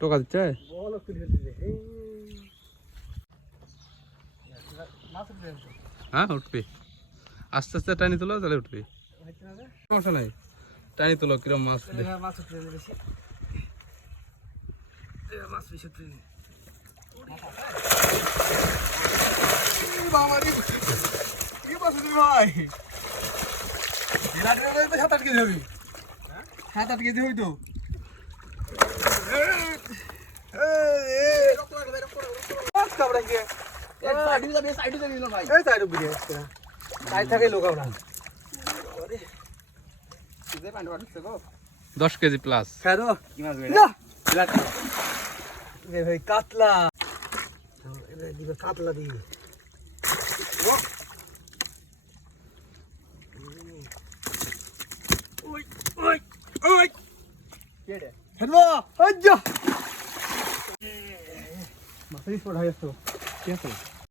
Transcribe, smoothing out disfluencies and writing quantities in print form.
টোকা দিচ্ছে হ্যাঁ উঠবে আস্তে আস্তে টানি তোলো তাহলে উঠবে সমস্যা নাই টানি তোলো কিরম মাছ ভাই 7-8 কেজি হবে 7-8 কেজি হই তো দশ কেজি প্লাস কাতলা কাতলা দিয়ে মাছের স্পট হয়ে যাচ্ছে ঠিক আছে